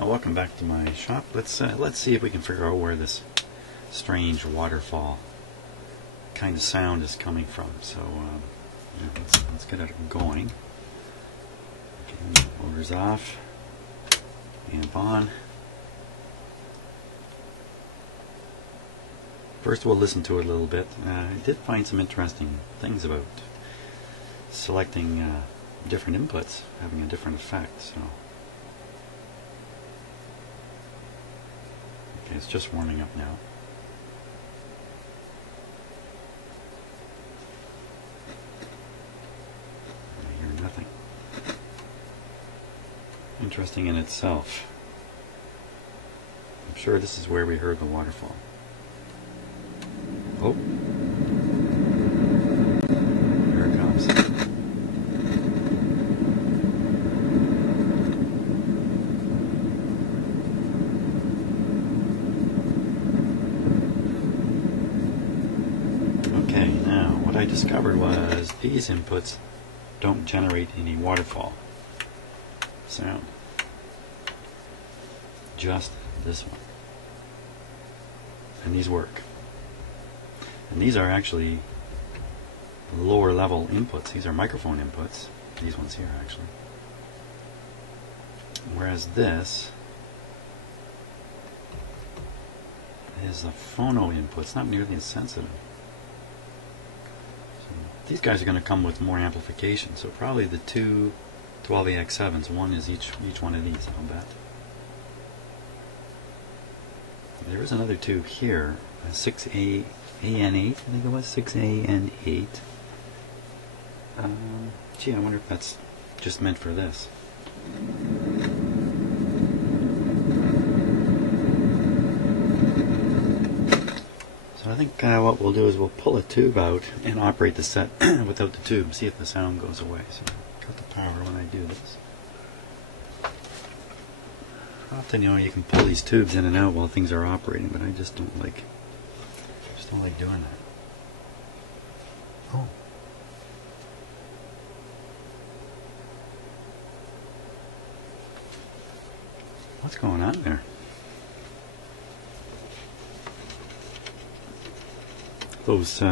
Welcome back to my shop. Let's see if we can figure out where this strange waterfall kind of sound is coming from. So yeah, let's get it going. Okay, motor's off. Amp on. First we'll listen to it a little bit. I did find some interesting things about selecting different inputs having a different effect. So okay, it's just warming up now. I hear nothing. Interesting in itself. I'm sure this is where we heard the waterfall. Oh, here it comes. Okay, now what I discovered was these inputs don't generate any waterfall sound. Just this one. And these work. And these are actually lower level inputs. These are microphone inputs. These ones here actually. Whereas this is a phono input. It's not nearly as sensitive. So these guys are going to come with more amplification. So probably the two 12AX7s. One is each one of these, I'll bet. There is another tube here, a 6AN8, I think it was, 6AN8. Gee, I wonder if that's just meant for this. So I think what we'll do is we'll pull a tube out and operate the set without the tube, see if the sound goes away. So cut the power when I do this. Often, you know, you can pull these tubes in and out while things are operating, but I just don't like doing that. Oh. What's going on there? Those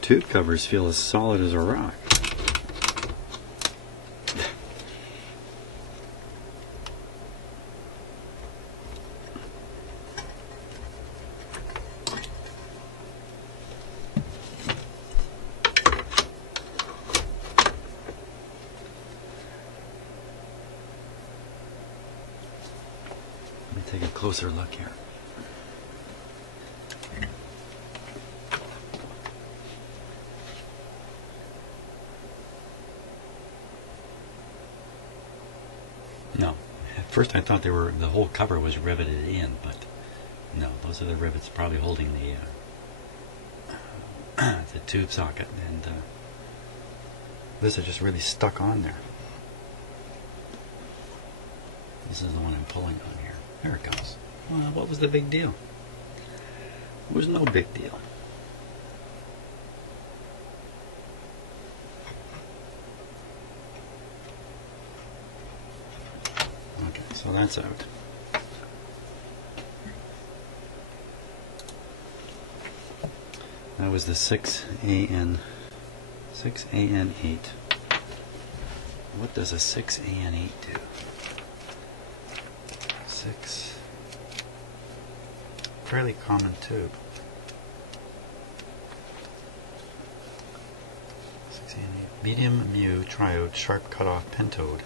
tube covers feel as solid as a rock. Take a closer look here. No. At first I thought the whole cover was riveted in, but no, those are the rivets probably holding the tube socket, and this is just really stuck on there. This is the one I'm pulling on here. There it goes. Well, what was the big deal? It was no big deal. Okay, so that's out. That was the 6AN8. What does a 6AN8 do? 6. Fairly common tube. 6AN8. Medium mu triode sharp cutoff pentode.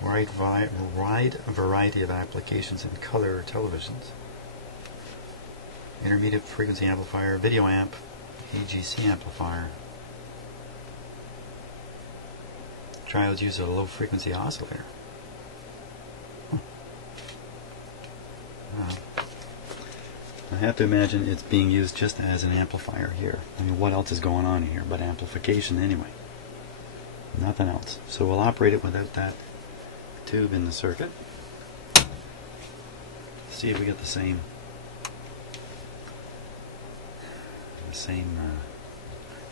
Wide variety of applications in color televisions. Intermediate frequency amplifier, video amp, AGC amplifier. Triodes use a low frequency oscillator. I have to imagine it's being used just as an amplifier here. I mean, what else is going on here but amplification anyway? Nothing else. So we'll operate it without that tube in the circuit. See if we get the same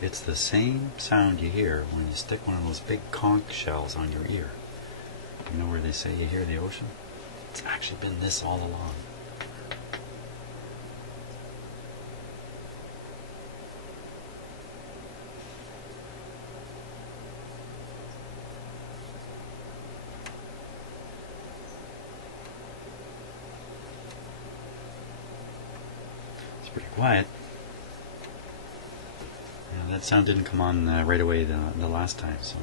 it's the same sound you hear when you stick one of those big conch shells on your ear. You know where they say you hear the ocean? It's actually been this all along. It's pretty quiet. Yeah, that sound didn't come on right away the last time, so.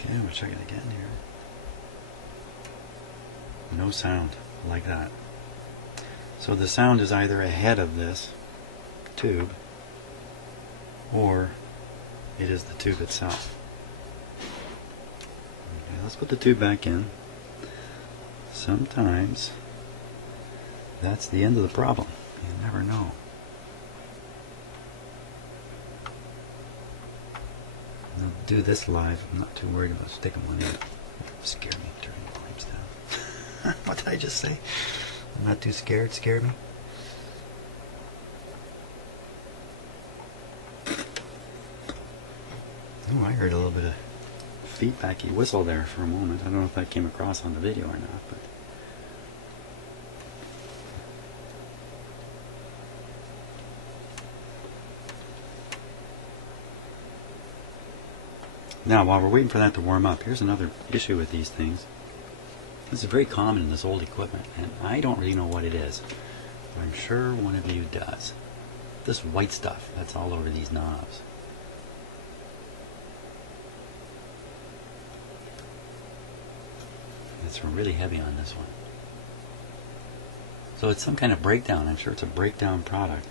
Okay, we'll check it again here. No sound like that. So the sound is either ahead of this tube or it is the tube itself. Okay, let's put the tube back in. Sometimes that's the end of the problem. You never know. I'll do this live. I'm not too worried about sticking one in. Scare me. Turn the volumes down. What did I just say? I'm not too scared. Scare me. Oh, I heard a little bit of feedbacky whistle there for a moment. I don't know if that came across on the video or not, but now, while we're waiting for that to warm up, here's another issue with these things. This is very common in this old equipment, and I don't really know what it is, but I'm sure one of you does. This white stuff that's all over these knobs. It's really heavy on this one. So it's some kind of breakdown. I'm sure it's a breakdown product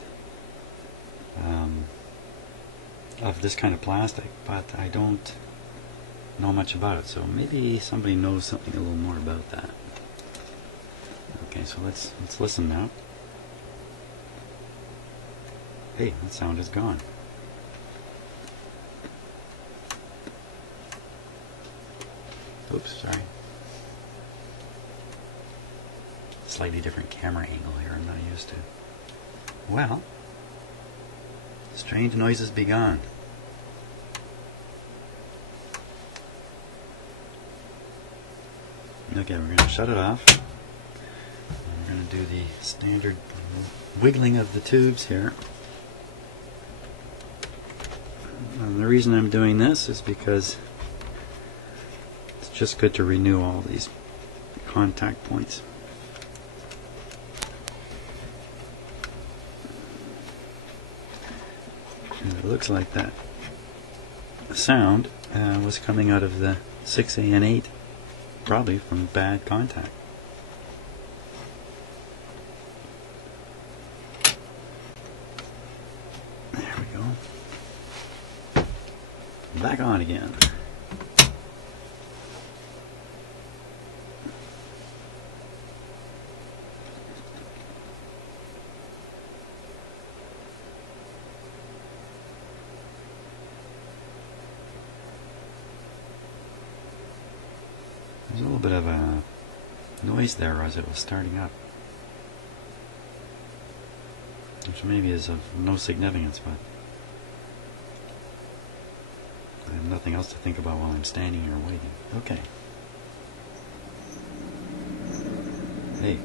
of this kind of plastic, but I don't know much about it. So maybe somebody knows something a little more about that. Okay, so let's listen now. Hey, that sound is gone. Oops, sorry. Slightly different camera angle here, I'm not used to. Well, strange noises be gone. Okay, we're going to shut it off. And we're going to do the standard wiggling of the tubes here. And the reason I'm doing this is because it's just good to renew all these contact points. And it looks like that sound was coming out of the 6A and 8, probably from bad contact. There we go. Back on again. There's a little bit of a noise there as it was starting up, which maybe is of no significance, but I have nothing else to think about while I'm standing here waiting. Okay. Hey.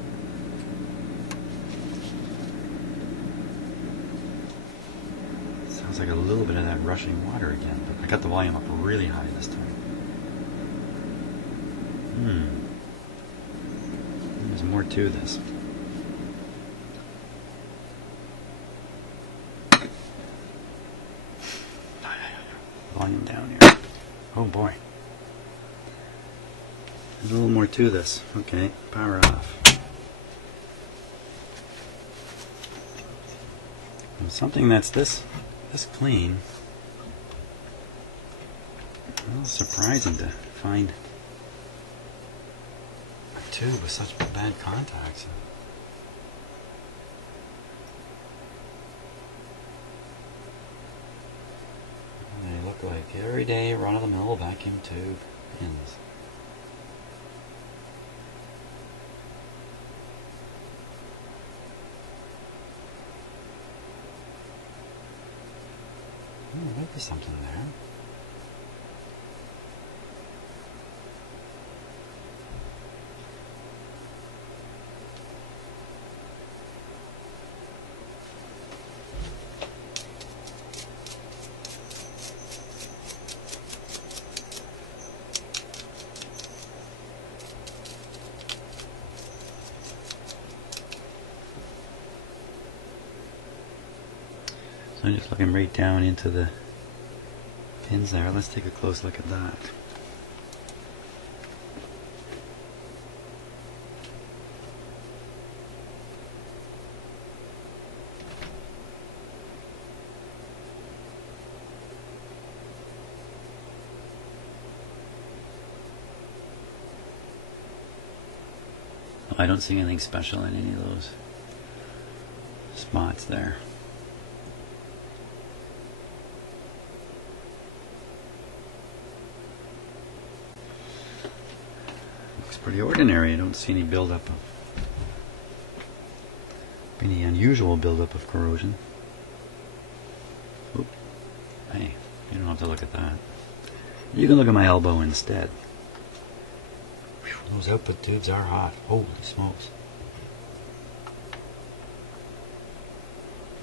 Sounds like a little bit of that rushing water again, but I got the volume up really high this time. There's more to this. Volume down here. Oh boy. There's a little more to this. Okay, power off. And something that's this clean. A little surprising to find a tube with such bad contacts. They look like everyday run-of-the-mill vacuum tube pins. Might be something there. So I'm just looking right down into the pins there. Let's take a close look at that. I don't see anything special in any of those spots there. Looks pretty ordinary. I don't see any buildup of any unusual buildup of corrosion. Oop. Hey, you don't have to look at that. You can look at my elbow instead. Those output tubes are hot. Holy smokes.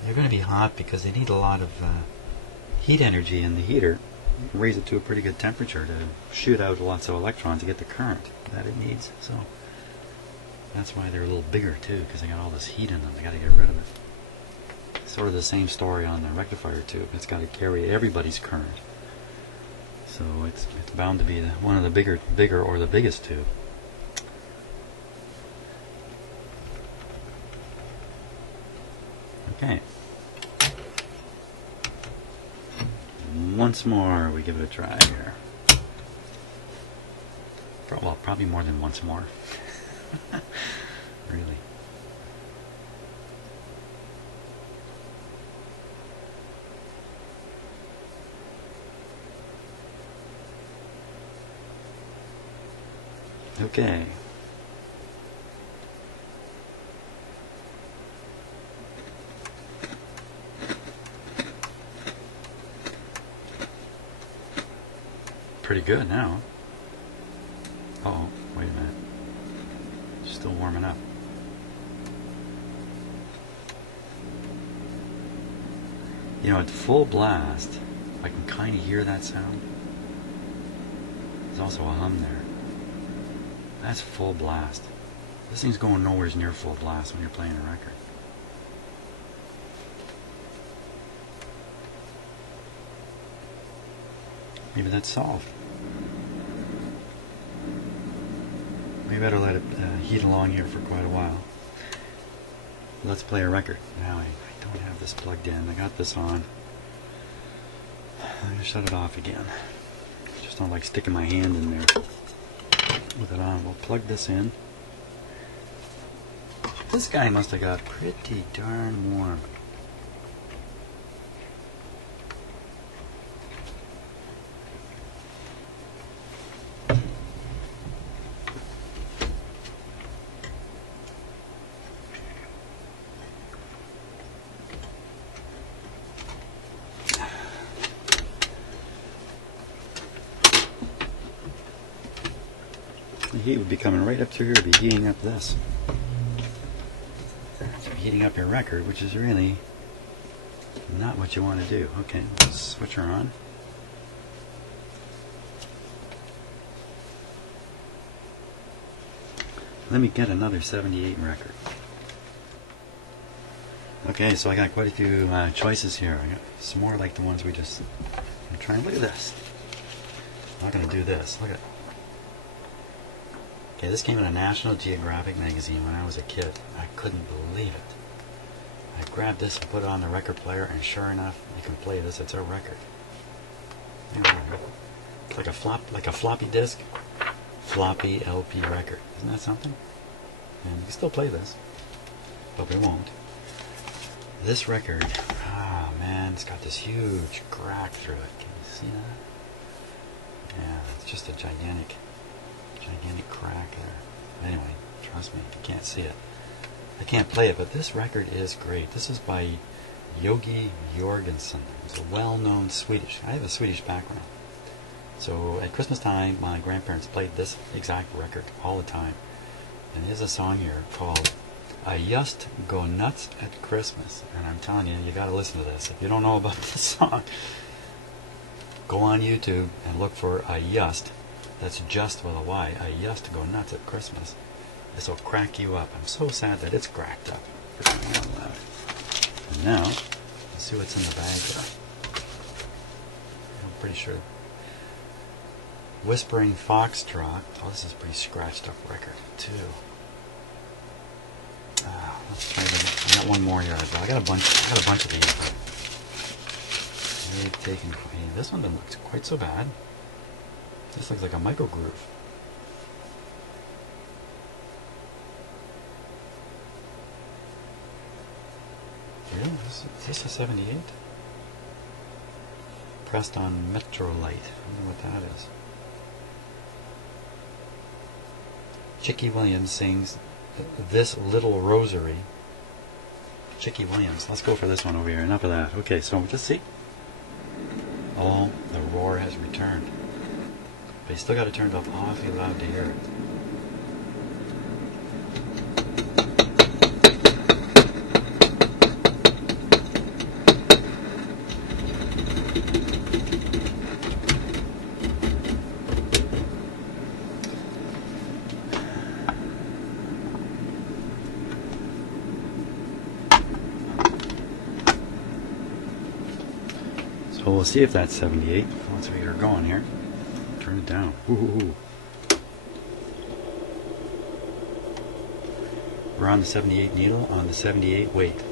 They're going to be hot because they need a lot of heat energy in the heater. Raise it to a pretty good temperature to shoot out lots of electrons to get the current that it needs. So that's why they're a little bigger too, because they got all this heat in them. They got to get rid of it. Sort of the same story on the rectifier tube. It's got to carry everybody's current. So it's bound to be one of the bigger or the biggest tube. Okay. Once more, we give it a try here. Well, probably more than once more. Really. Okay. Pretty good now. Uh-oh, wait a minute. Still warming up. You know, at full blast, I can kind of hear that sound. There's also a hum there. That's full blast. This thing's going nowhere near full blast when you're playing a record. Maybe that's solved. We better let it heat along here for quite a while. Let's play a record. Now I don't have this plugged in. I got this on. I'm going to shut it off again. Just don't like sticking my hand in there with it on. We'll plug this in. This guy must have got pretty darn warm. The heat would be coming right up through here, be heating up this. Heating up your record, which is really not what you want to do. Okay, let's switch her on. Let me get another 78 record. Okay, so I got quite a few choices here. I got some more like the ones we just... I'm trying. Look at this. I'm not going to do this. Look at it. Okay, this came in a National Geographic magazine when I was a kid. I couldn't believe it. I grabbed this and put it on the record player, and sure enough, you can play this. It's a record. It's like a floppy disk, floppy LP record. Isn't that something? And you can still play this, but we won't. This record, ah man, it's got this huge crack through it. Can you see that? Yeah, it's just a gigantic crack there. Anyway, trust me, you can't see it. I can't play it, but this record is great. This is by Yogi Jorgensen. He's a well-known Swedish. I have a Swedish background. So at Christmas time, my grandparents played this exact record all the time. And there's a song here called I Just Go Nuts at Christmas. And I'm telling you, you got to listen to this. If you don't know about this song, go on YouTube and look for I Just. That's just with a Y. I Just Go Nuts at Christmas. This will crack you up. I'm so sad that it's cracked up. And now, let's see what's in the bag here. I'm pretty sure. Whispering Foxtrot. Oh, this is a pretty scratched up record, too. Let's try I got one more here. I got a bunch of these. They've taken. Hey, this one doesn't look quite so bad. This looks like a micro groove. Really? Is this a 78? Pressed on Metrolite. I don't know what that is. Chicky Williams sings This Little Rosary. Chicky Williams. Let's go for this one over here. Enough of that. Okay, so just see. Oh, the roar has returned. But you still got it turned up awfully loud to hear it. So we'll see if that's 78 once we get her going here. Turn it down. Ooh. We're on the 78 needle on the 78 weight.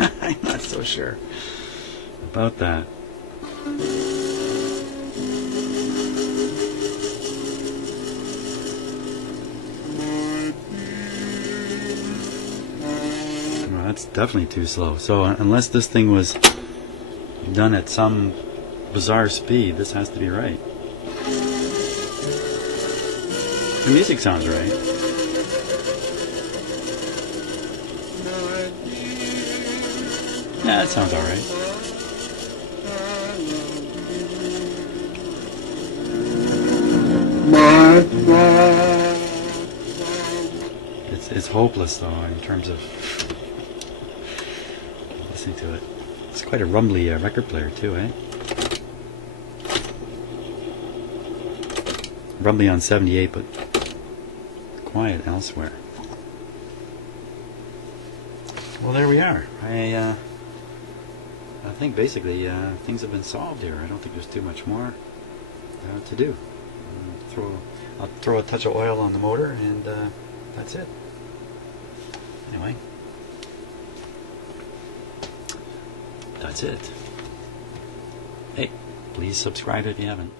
I'm not so sure about that. Well, that's definitely too slow. So unless this thing was done at some bizarre speed, this has to be right. The music sounds right. Yeah, that sounds alright. It's hopeless though in terms of listening to it. It's quite a rumbly record player too, eh? Rumbly on 78, but quiet elsewhere. Well, there we are. I think basically things have been solved here. I don't think there's too much more to do. I'll throw a touch of oil on the motor and that's it. Anyway, that's it. Hey, please subscribe if you haven't.